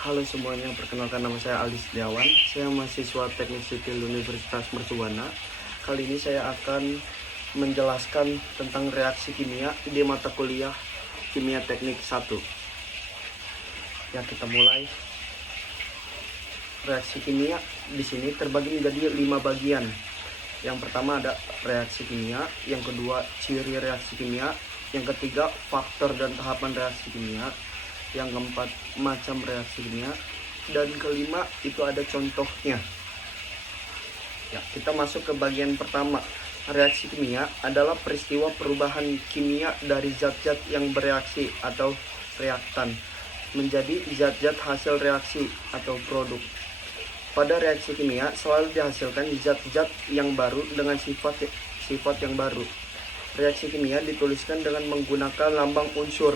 Halo semuanya, perkenalkan nama saya Aldi Setiawan. Saya mahasiswa Teknik Sipil Universitas Mercubuana. Kali ini saya akan menjelaskan tentang reaksi kimia di mata kuliah Kimia Teknik 1. Ya, kita mulai. Reaksi kimia di sini terbagi menjadi 5 bagian. Yang pertama ada reaksi kimia, yang kedua ciri reaksi kimia, yang ketiga faktor dan tahapan reaksi kimia, yang keempat macam reaksi kimia, dan kelima itu ada contohnya. Ya, kita masuk ke bagian pertama. Reaksi kimia adalah peristiwa perubahan kimia dari zat-zat yang bereaksi atau reaktan menjadi zat-zat hasil reaksi atau produk. Pada reaksi kimia selalu dihasilkan zat-zat yang baru dengan sifat yang baru. Reaksi kimia dituliskan dengan menggunakan lambang unsur.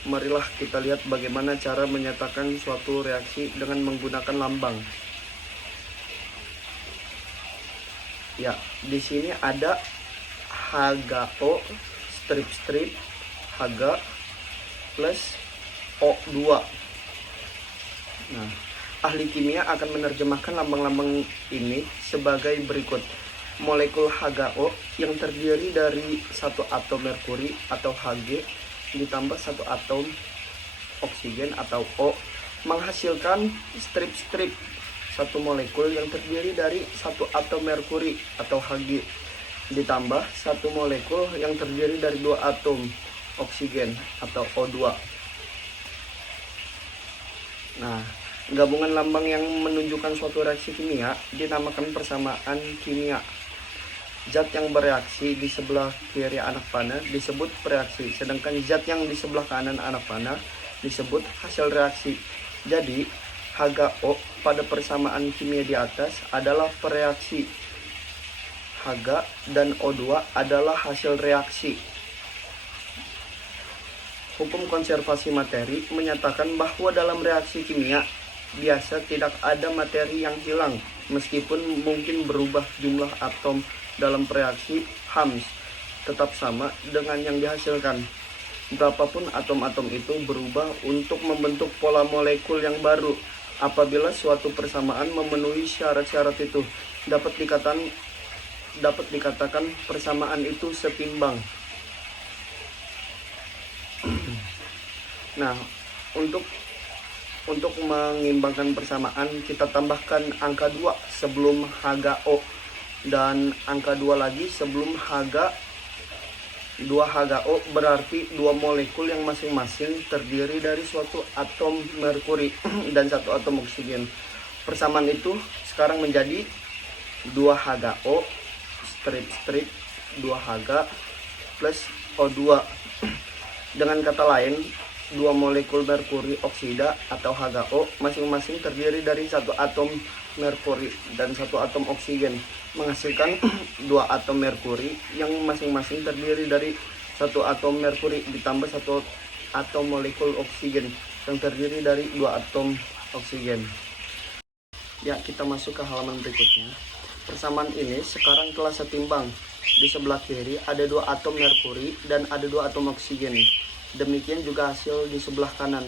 Marilah kita lihat bagaimana cara menyatakan suatu reaksi dengan menggunakan lambang. Ya, di sini ada HGO strip Hg plus O2. Nah, ahli kimia akan menerjemahkan lambang-lambang ini sebagai berikut. Molekul HGO yang terdiri dari satu atom merkuri atau Hg ditambah satu atom oksigen atau O menghasilkan strip satu molekul yang terdiri dari satu atom merkuri atau Hg ditambah satu molekul yang terdiri dari dua atom oksigen atau O2. Nah, gabungan lambang yang menunjukkan suatu reaksi kimia dinamakan persamaan kimia. Zat yang bereaksi di sebelah kiri anak panah disebut bereaksi, sedangkan zat yang di sebelah kanan anak panah disebut hasil reaksi. Jadi, HGO pada persamaan kimia di atas adalah pereaksi. Hg dan O2 adalah hasil reaksi. Hukum konservasi materi menyatakan bahwa dalam reaksi kimia biasa tidak ada materi yang hilang, meskipun mungkin berubah jumlah atom dalam reaksi Hams tetap sama dengan yang dihasilkan. Berapapun atom-atom itu berubah untuk membentuk pola molekul yang baru. Apabila suatu persamaan memenuhi syarat-syarat itu, dapat dikatakan persamaan itu setimbang. Nah, untuk mengimbangkan persamaan, kita tambahkan angka 2 sebelum HGO dan angka 2 lagi sebelum Hg. 2 HGO berarti dua molekul yang masing-masing terdiri dari suatu atom merkuri dan satu atom oksigen. Persamaan itu sekarang menjadi 2 HGO strip 2 Hg plus O2. Dengan kata lain, dua molekul merkuri oksida atau HGO masing-masing terdiri dari satu atom merkuri dan satu atom oksigen, menghasilkan dua atom merkuri yang masing-masing terdiri dari satu atom merkuri ditambah satu atom molekul oksigen yang terdiri dari dua atom oksigen. Ya, kita masuk ke halaman berikutnya. Persamaan ini sekarang telah setimbang. Di sebelah kiri ada dua atom merkuri dan ada dua atom oksigen. Demikian juga hasil di sebelah kanan.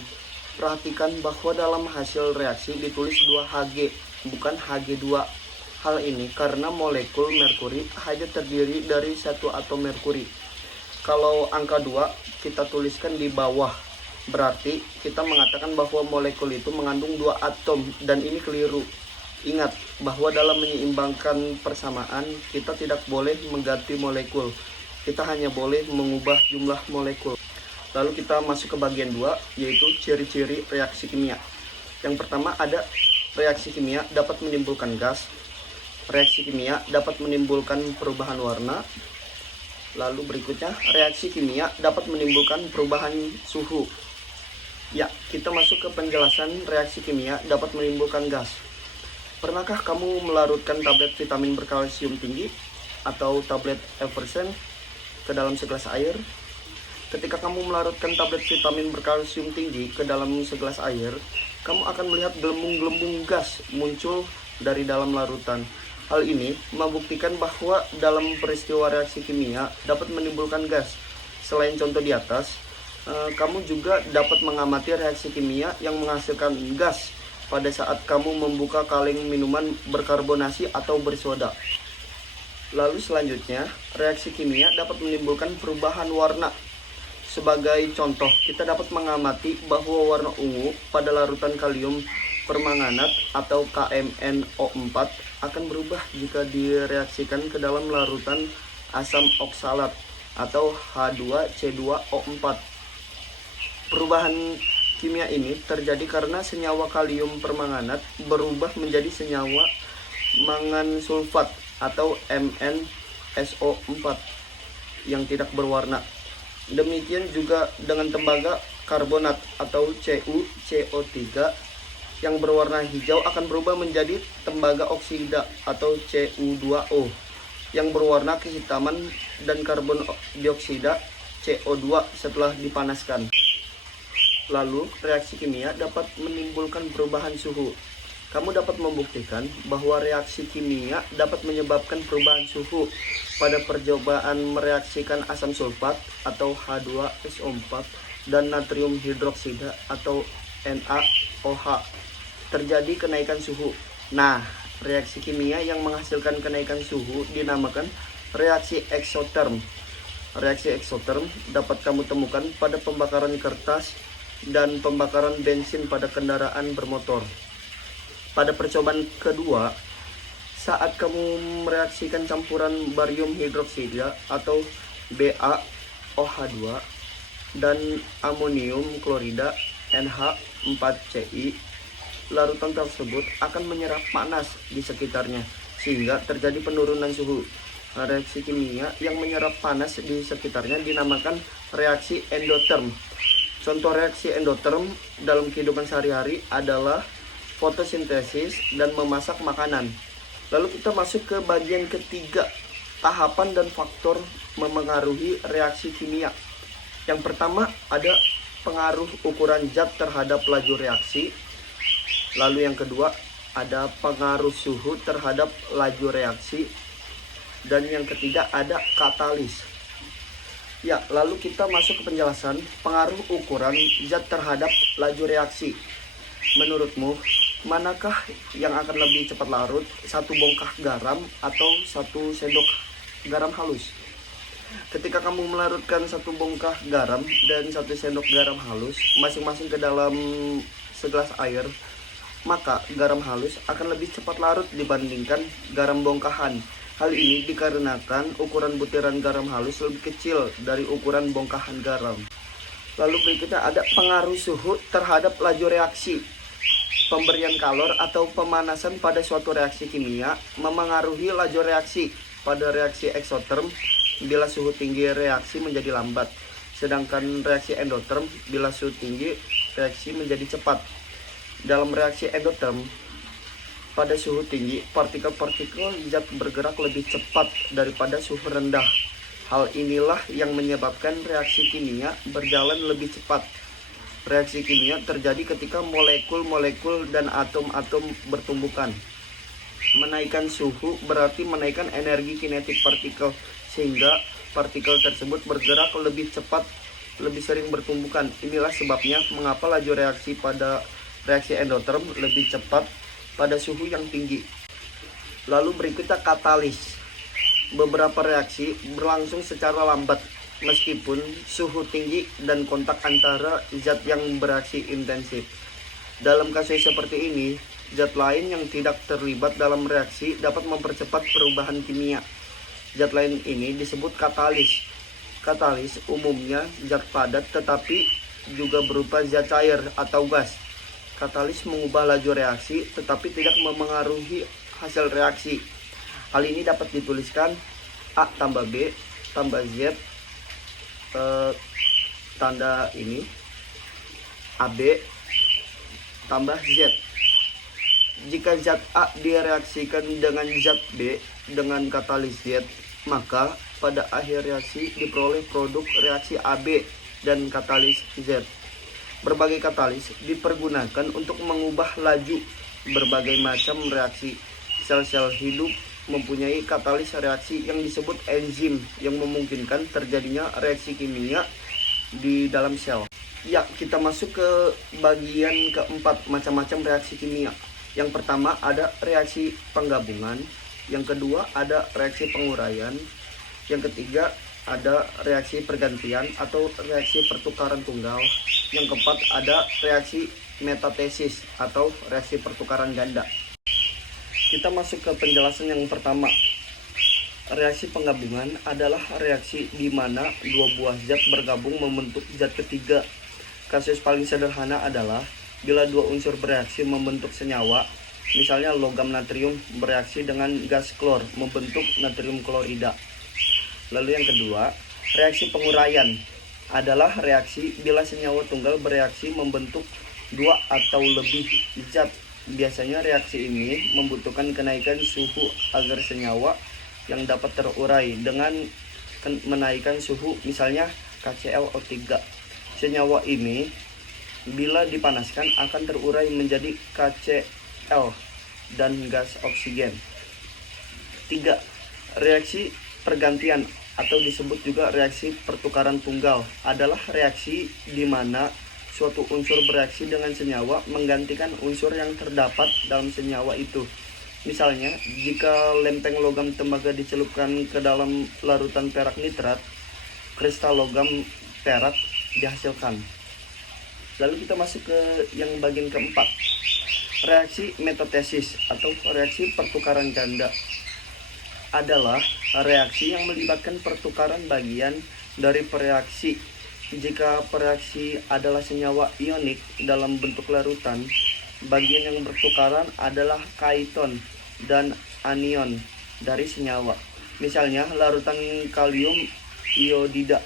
Perhatikan bahwa dalam hasil reaksi ditulis 2 Hg, bukan Hg2. Hal ini karena molekul merkuri hanya terdiri dari satu atom merkuri. Kalau angka 2 kita tuliskan di bawah, berarti kita mengatakan bahwa molekul itu mengandung 2 atom, dan ini keliru. Ingat bahwa dalam menyeimbangkan persamaan, kita tidak boleh mengganti molekul. Kita hanya boleh mengubah jumlah molekul. Lalu kita masuk ke bagian 2, yaitu ciri-ciri reaksi kimia. Yang pertama ada reaksi kimia dapat menimbulkan gas. Reaksi kimia dapat menimbulkan perubahan warna. Lalu berikutnya, reaksi kimia dapat menimbulkan perubahan suhu. Ya, kita masuk ke penjelasan reaksi kimia dapat menimbulkan gas. Pernahkah kamu melarutkan tablet vitamin berkalsium tinggi atau tablet Eversen ke dalam segelas air? Ketika kamu melarutkan tablet vitamin berkalsium tinggi ke dalam segelas air, kamu akan melihat gelembung-gelembung gas muncul dari dalam larutan. Hal ini membuktikan bahwa dalam peristiwa reaksi kimia dapat menimbulkan gas. Selain contoh di atas, Kamu juga dapat mengamati reaksi kimia yang menghasilkan gas pada saat kamu membuka kaleng minuman berkarbonasi atau bersoda. Lalu selanjutnya, reaksi kimia dapat menimbulkan perubahan warna. Sebagai contoh, kita dapat mengamati bahwa warna ungu pada larutan kalium permanganat atau KMnO4 akan berubah jika direaksikan ke dalam larutan asam oksalat atau H2C2O4. Perubahan kimia ini terjadi karena senyawa kalium permanganat berubah menjadi senyawa mangan sulfat atau MnSO4 yang tidak berwarna. Demikian juga dengan tembaga karbonat atau CuCO3 yang berwarna hijau akan berubah menjadi tembaga oksida atau Cu2O yang berwarna kehitaman dan karbon dioksida CO2 setelah dipanaskan. Lalu, reaksi kimia dapat menimbulkan perubahan suhu. Kamu dapat membuktikan bahwa reaksi kimia dapat menyebabkan perubahan suhu pada percobaan mereaksikan asam sulfat atau H2SO4 dan natrium hidroksida atau NaOH. Terjadi kenaikan suhu. Nah, reaksi kimia yang menghasilkan kenaikan suhu dinamakan reaksi eksoterm. Reaksi eksoterm dapat kamu temukan pada pembakaran kertas dan pembakaran bensin pada kendaraan bermotor. Pada percobaan kedua, saat kamu mereaksikan campuran barium hidroksida atau BaOH2 dan amonium klorida NH4Cl, larutan tersebut akan menyerap panas di sekitarnya sehingga terjadi penurunan suhu. Reaksi kimia yang menyerap panas di sekitarnya dinamakan reaksi endoterm. Contoh reaksi endoterm dalam kehidupan sehari-hari adalah fotosintesis dan memasak makanan. Lalu kita masuk ke bagian ketiga, tahapan dan faktor memengaruhi reaksi kimia. Yang pertama ada pengaruh ukuran zat terhadap laju reaksi. Lalu yang kedua ada pengaruh suhu terhadap laju reaksi. Dan yang ketiga ada katalis. Ya, lalu kita masuk ke penjelasan pengaruh ukuran zat terhadap laju reaksi. Menurutmu, manakah yang akan lebih cepat larut? 1 bongkah garam atau 1 sendok garam halus? Ketika kamu melarutkan 1 bongkah garam dan 1 sendok garam halus masing-masing ke dalam segelas air, maka garam halus akan lebih cepat larut dibandingkan garam bongkahan. Hal ini dikarenakan ukuran butiran garam halus lebih kecil dari ukuran bongkahan garam. Lalu berikutnya ada pengaruh suhu terhadap laju reaksi. Pemberian kalor atau pemanasan pada suatu reaksi kimia memengaruhi laju reaksi. Pada reaksi eksoterm, bila suhu tinggi reaksi menjadi lambat. Sedangkan reaksi endoterm, bila suhu tinggi reaksi menjadi cepat. Dalam reaksi endoterm, pada suhu tinggi, partikel-partikel zat bergerak lebih cepat daripada suhu rendah. Hal inilah yang menyebabkan reaksi kimia berjalan lebih cepat. Reaksi kimia terjadi ketika molekul-molekul dan atom-atom bertumbukan. Menaikkan suhu berarti menaikkan energi kinetik partikel, sehingga partikel tersebut bergerak lebih cepat, lebih sering bertumbukan. Inilah sebabnya mengapa laju reaksi pada reaksi endoterm lebih cepat pada suhu yang tinggi. Lalu berikutnya katalis. Beberapa reaksi berlangsung secara lambat meskipun suhu tinggi dan kontak antara zat yang bereaksi intensif. Dalam kasus seperti ini, zat lain yang tidak terlibat dalam reaksi dapat mempercepat perubahan kimia. Zat lain ini disebut katalis. Katalis umumnya zat padat tetapi juga berupa zat cair atau gas. Katalis mengubah laju reaksi tetapi tidak memengaruhi hasil reaksi. Hal ini dapat dituliskan A tambah B tambah Z tanda ini AB tambah Z. Jika zat A direaksikan dengan zat B dengan katalis Z, maka pada akhir reaksi diperoleh produk reaksi AB dan katalis Z. Berbagai katalis dipergunakan untuk mengubah laju berbagai macam reaksi. Sel-sel hidup mempunyai katalis reaksi yang disebut enzim yang memungkinkan terjadinya reaksi kimia di dalam sel. Ya, kita masuk ke bagian keempat, macam-macam reaksi kimia. Yang pertama ada reaksi penggabungan, yang kedua ada reaksi penguraian, yang ketiga ada reaksi pergantian atau reaksi pertukaran tunggal, yang keempat ada reaksi metatesis atau reaksi pertukaran ganda. Kita masuk ke penjelasan yang pertama. Reaksi penggabungan adalah reaksi di mana dua buah zat bergabung membentuk zat ketiga. Kasus paling sederhana adalah bila dua unsur bereaksi membentuk senyawa, misalnya logam natrium bereaksi dengan gas klor membentuk natrium klorida. Lalu yang kedua, reaksi penguraian adalah reaksi bila senyawa tunggal bereaksi membentuk dua atau lebih zat. Biasanya reaksi ini membutuhkan kenaikan suhu agar senyawa yang dapat terurai dengan menaikkan suhu, misalnya KClO3. Senyawa ini bila dipanaskan akan terurai menjadi KCl dan gas oksigen. 3. Reaksi pergantian atau disebut juga reaksi pertukaran tunggal adalah reaksi di mana suatu unsur bereaksi dengan senyawa menggantikan unsur yang terdapat dalam senyawa itu. Misalnya, jika lempeng logam tembaga dicelupkan ke dalam larutan perak nitrat, kristal logam perak dihasilkan. Lalu kita masuk ke yang bagian keempat, reaksi metatesis atau reaksi pertukaran ganda adalah reaksi yang melibatkan pertukaran bagian dari pereaksi. Jika pereaksi adalah senyawa ionik dalam bentuk larutan, bagian yang bertukaran adalah kaiton dan anion dari senyawa. Misalnya, larutan kalium iodida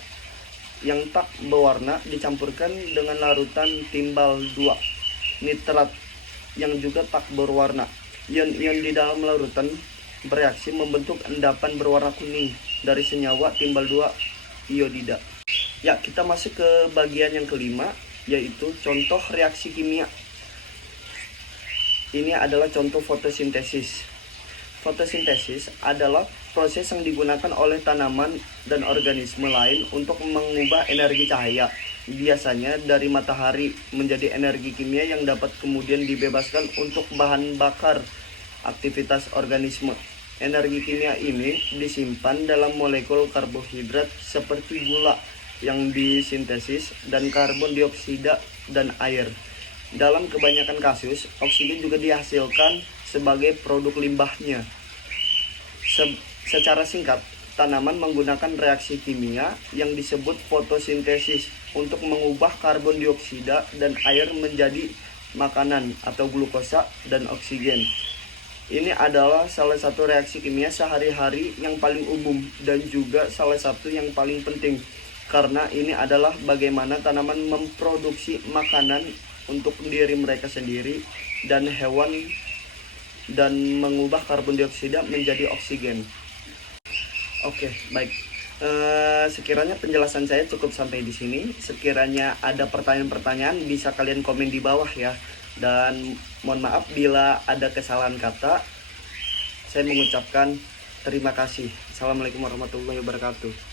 yang tak berwarna dicampurkan dengan larutan timbal 2 nitrat yang juga tak berwarna. Ion-ion di dalam larutan bereaksi membentuk endapan berwarna kuning dari senyawa timbal 2 iodida. Ya, kita masuk ke bagian yang kelima, yaitu contoh reaksi kimia. Ini adalah contoh fotosintesis. Fotosintesis adalah proses yang digunakan oleh tanaman dan organisme lain untuk mengubah energi cahaya, biasanya dari matahari, menjadi energi kimia yang dapat kemudian dibebaskan untuk bahan bakar aktivitas organisme. Energi kimia ini disimpan dalam molekul karbohidrat seperti gula yang disintesis dan karbon dioksida dan air. Dalam kebanyakan kasus, oksigen juga dihasilkan sebagai produk limbahnya. Secara singkat, tanaman menggunakan reaksi kimia yang disebut fotosintesis untuk mengubah karbon dioksida dan air menjadi makanan atau glukosa dan oksigen. Ini adalah salah satu reaksi kimia sehari-hari yang paling umum dan juga salah satu yang paling penting, karena ini adalah bagaimana tanaman memproduksi makanan untuk diri mereka sendiri dan hewan dan mengubah karbon dioksida menjadi oksigen. Oke, baik. Sekiranya penjelasan saya cukup sampai di sini. Sekiranya ada pertanyaan-pertanyaan bisa kalian komen di bawah ya. Dan mohon maaf bila ada kesalahan kata. Saya mengucapkan terima kasih. Assalamualaikum warahmatullahi wabarakatuh.